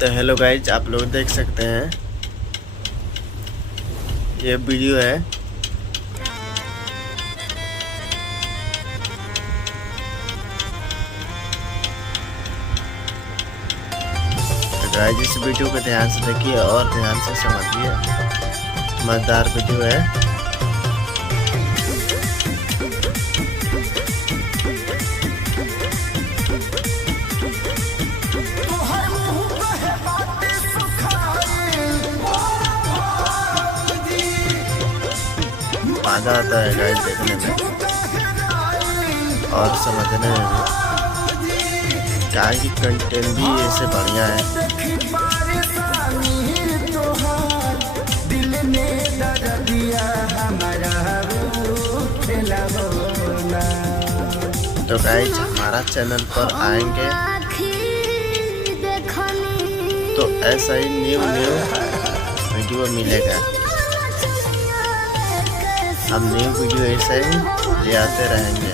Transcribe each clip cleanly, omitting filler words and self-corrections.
तो hello guys, आप लोग देख सकते हैं ये वीडियो है। तो गाइज इस वीडियो को ध्यान से देखिए और ध्यान से समझिए, मजेदार वीडियो है। मजा आता है गाइस देखने में और समझने में भी। क्या की कंटेंट भी ऐसे बढ़िया है। तो गाइस हमारा चैनल पर आएंगे तो ऐसा ही न्यू वीडियो मिलेगा। हम न्यू वीडियो ऐसे ही ले आते रहेंगे।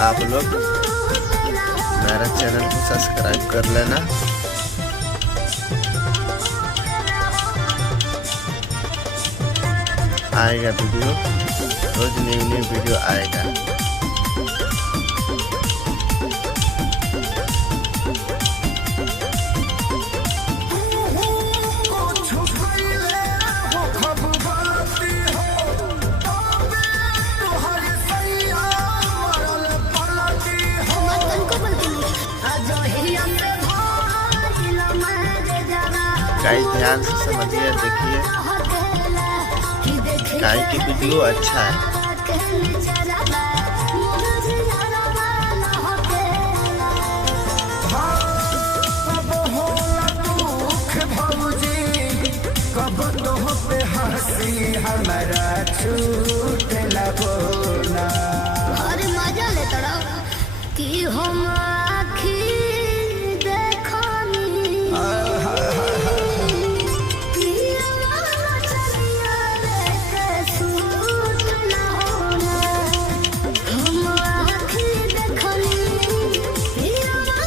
आप लोग मेरा चैनल को सब्सक्राइब कर लेना। आएगा वीडियो, रोज न्यू वीडियो आएगा। गाइस ध्यान से समझिए, देखिए गाइस की वीडियो अच्छा है। अरे मजा लेता रहो कि हम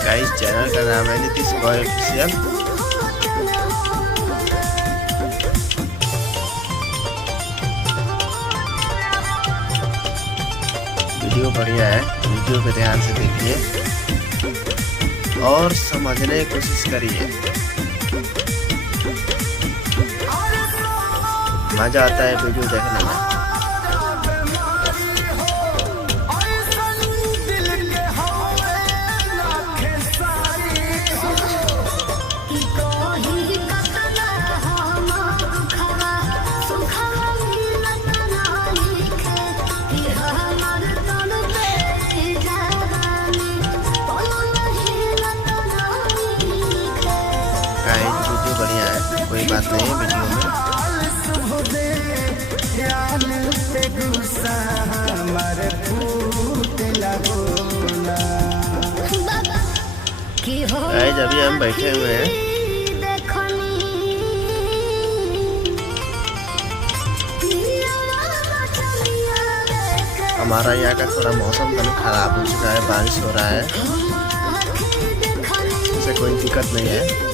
गाइस चैनल का नाम है नीतीश बॉय ऑफिशियल। वीडियो बढ़िया है, वीडियो पे ध्यान से देखिए और समझने की कोशिश करिए। मजा आता है वीडियो देखने में। वीडियो बढ़िया है, कोई बात नहीं है वीडियो में। गाइस अभी हम बैठे हुए हैं। हमारा यहाँ का थोड़ा मौसम खराब हो चुका है, बारिश हो रहा है, इससे कोई दिक्कत नहीं है।